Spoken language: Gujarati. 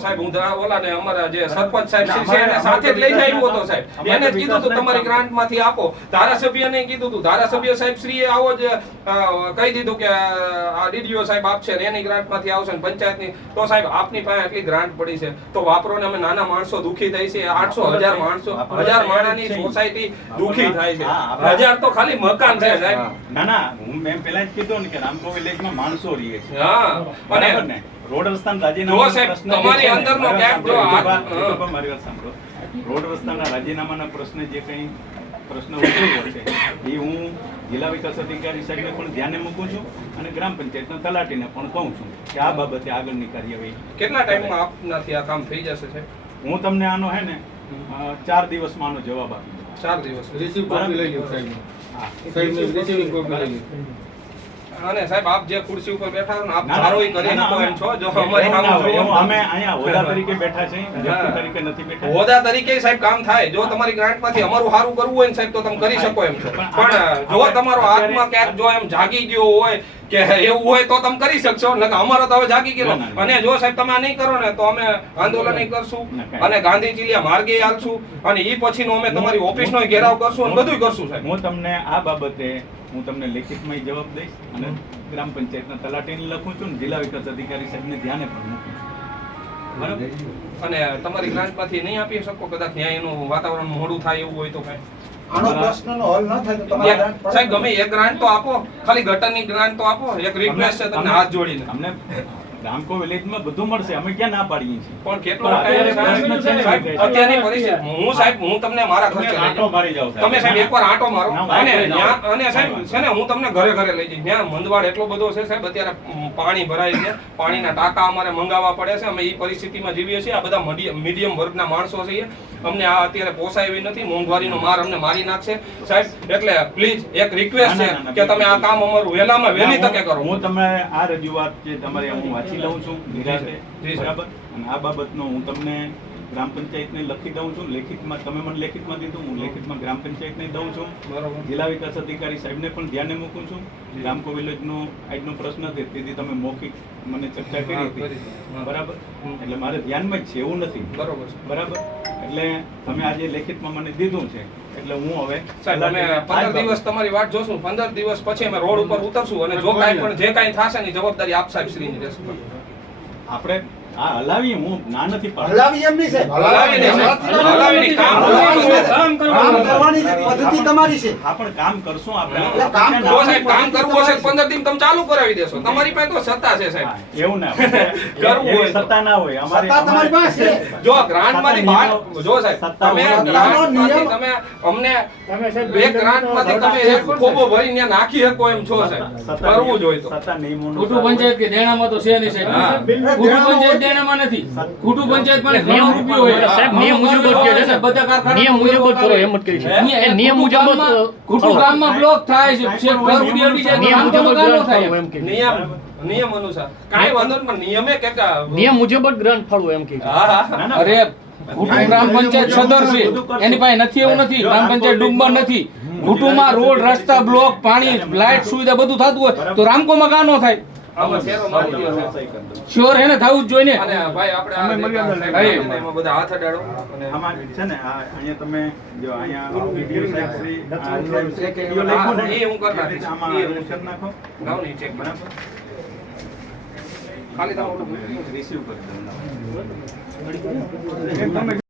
સાહેબ હું ઓલાને અમારા જે સરપંચ સાહેબ છે એને સાથે જ લઈને આવ્યો હતો સાહેબ. એને જ કીધું હતું તમારી ગ્રાન્ટ માંથી આપો. ધારાસભ્યને કીધું હતું, ધારાસભ્ય સાહેબ શ્રીએ આવો જ કહી દીધું કે આ ડીડીઓ સાહેબ આપશે ને એની ગ્રાન્ટ માંથી આવશે ને પંચાયતની. તો સાહેબ આપની પાસે આટલી ગ્રાન્ટ પડી છે તો વાપરો ને. અમે નાના માણસો દુખી થાય છે. 800 માણસો 1000 માણાની સોસાયટી દુખી થાય છે. 1000 તો ખાલી મકાન છે સાહેબ. ના ના, હું મેં પહેલા જ કીધું ને કે રામકો વિલેજમાં માણસો રહે છે. હા અને રોડ રસ્તાના રાજીનામાના તમારી અંદરનો ક્યાંક જો મારી વાત સાંભળો. રોડ રસ્તાના રાજીનામાના પ્રશ્ન જે કંઈ પ્રશ્ન ઉઠ્યો છે એ હું જિલ્લા વિકાસ અધિકારી સાહેબને પણ ધ્યાને મૂકું છું અને ગ્રામ પંચાયતના તલાટીને પણ કહું છું કે આ બાબતે આગળની કાર્યવાહી. કેટલા ટાઈમમાં આપનાથી આ કામ થઈ જશે સાહેબ? હું તમને આનો હે ને 4 દિવસમાં આનો જવાબ આપું. 4 દિવસ રિસીવ કોપી લઈ લો સાહેબ. હા સાહેબ રિસીવિંગ કોપી લઈ લો. અને સાહેબ આપ જે ખુરશી ઉપર બેઠા છો ને આપ સારોય કરી શકો એમ છો. જો અમારી અમે અહીંયા હોદ્દા તરીકે બેઠા છે, વ્યક્તિ તરીકે નથી બેઠા. હોદ્દા તરીકે સાહેબ કામ થાય. જો તમારી ગ્રાન્ટમાંથી અમારું સારું કરવું હોય ને સાહેબ તો તમે કરી શકો એમ છો. પણ જો તમારો આત્મા ક્યાંક જો એમ જાગી ગયો હોય કે એવું હોય તો તમે કરી શકશો. નકર અમારો તો હવે જાગી ગયો. અને જો સાહેબ તમે આ નહીં કરો ને તો અમે આંદોલન કરશું અને ગાંધી ચીલિયા માર્ગે હાલશું અને ઈ પછીનો અમે તમારી ઓફિસનો ઘેરાવ કરશું અને બધું કરશું સાહેબ. હું તમને આ બાબતે હું તમને લેખિતમાં જવાબ દઈશ અને ગ્રામ પંચાયતના તલાટીને લખું છું ને જિલ્લા વિકાસ અધિકારી સાહેબને ધ્યાને પણ મૂકું છું. બરાબર? અને તમારી ગ્રાન્ટમાંથી નહીં આપી શકો કદાચ ન્યાય એનું વાતાવરણ મોડું થાય એવું હોય તો કાંઈ આનો પ્રશ્નનો હલ ન થાય તો તમારા ગ્રાન્ટ સાહેબ ગમે એક ગ્રાન્ટ તો આપો. ખાલી ગટરની ગ્રાન્ટ તો આપો. એક રિક્વેસ્ટ છે તમને હાથ જોડીને. અમને રામકો વિલેજમાં બધું મળશે, અમે ક્યાં ના પાડીએ છીએ. પણ કેટલો સાહેબ અત્યારની પરિસ્થિતિ હું સાહેબ હું તમને મારા ખર્ચે આંટો મારી જાવ તમે સાહેબ એકવાર આંટો મારો અને અને સાહેબ છે ને હું તમને ઘરે ઘરે લઈ જઈશ. ત્યાં મંદવાડ એટલો બધો છે સાહેબ. અત્યારે પાણી ભરાય છે, પાણીના ટાંકા અમારે મંગાવવા પડે છે. અમે એ પરિસ્થિતિમાં જીવીએ છીએ. આ બધા મીડિયમ વર્ગના માણસો છીએ. અમને આ અત્યારે પોસાય એવી નથી. મોંઘવારીનો માર અમને મારી નાખશે સાહેબ. એટલે પ્લીઝ એક રિક્વેસ્ટ છે કે તમે આ કામ અમારું વહેલામાં વહેલી તકે કરો. હું તમે આ રજૂઆત જે તમારે હું વાંચી લઉં છું નિરાતે, બરાબર? અને આ બાબતનો હું તમને ગ્રામ પંચાયતને લખી દઉં છું. લેખિતમાં તમે મને લેખિતમાં દીધું, હું લેખિતમાં ગ્રામ પંચાયતને દઉં છું. જિલ્લા વિકાસ અધિકારી સાહેબને પણ ધ્યાને મૂકું છું. રામકો વિલેજનો આજનો પ્રશ્ન છે તેથી તમે મૌખિક મને ચર્ચા કરી હતી, બરાબર? એટલે મારે ધ્યાનમાં જ છે, એવું નથી. બરાબર? એટલે તમે આજે લેખિતમાં મને દીધું છે એટલે હું હવે સાહેબ અમે 15 દિવસ તમારી વાટ જોશું. 15 દિવસ પછી અમે રોડ ઉપર ઉતરશું અને જો કાંઈ પણ જે કાંઈ થશે ની જવાબદારી આપ સાહેબ શ્રીની રહેશે. આપણે હા હલાવી, હું ના નથી પાડતો. હલાવી એમ નહીં સાહેબ. હલાવી નહીં કામ કરવાની પદ્ધતિ તમારી છે. હા પણ કામ કરશું આપણે. જો સાહેબ કામ કરવું હશે 15 દિન તમે ચાલુ કરાવી દેશો. તમારી પાસે તો સત્તા છે સાહેબ. એવું ના કરવું હોય સત્તા ના હોય. સત્તા તમારી પાસે છે. જો ગ્રાન્ટ માંથી બહાર જો સાહેબ તમે ગ્રાન્ટ માંથી તમે અમને બે ગ્રાન્ટ માંથી તમે એક ખોબો ભરીને નાખી શકો એમ છો સાહેબ. કરવું જોઈએ તો સત્તા નિયમોનું કુટુંબ પંચાયત કે દેણામાં તો છે નહીં સાહેબ. કુટુંબ પંચાયત દેણામાં નથી. કુટુંબ પંચાયત માં ઘણો રૂપિયો હોય સાહેબ. નિયમ મુજબ જ કહે છે. બધા કારખાના નિયમ મુજબ જ કરો એમ જ કહી છે. એ નિયમ મુજબ જ કુટુંબ ગામમાં બ્લોક થાય છે. ઘર ઉડી અડી જાય. નિયમ મુજબ જ થાય એમ કે નિયમ અનુસાર કાઈ વાંધો નહીં. પણ નિયમે કે નિયમ મુજબ જ ગ્રાન્ટ ફાળવો એમ કે. અરે કુટુંબ ગ્રામ પંચાયત સદર છે એની પાસે નથી એવું નથી. ગ્રામ પંચાયત ડૂબમાં નથી. કુટુંબમાં રોડ રસ્તા બ્લોક પાણી લાઈટ સુવિધા બધું થતું હોય તો રામકોમાં કા નો થાય? શ્યોર હે ને થવું જ જોઈએ ને. અને ભાઈ આપણે એમાં બધા હાથ અડાડો અને આમાં છે ને અહીંયા તમે જો અહીંયા વિડિયો સાહેબ શ્રી વિડિયો લખો ને એ હું કરી નાખીશ. આમાં કરી નાખો. ગાવ નહીં ચેક બરાબર. ખાલી તમે રિસીવ કરી દો.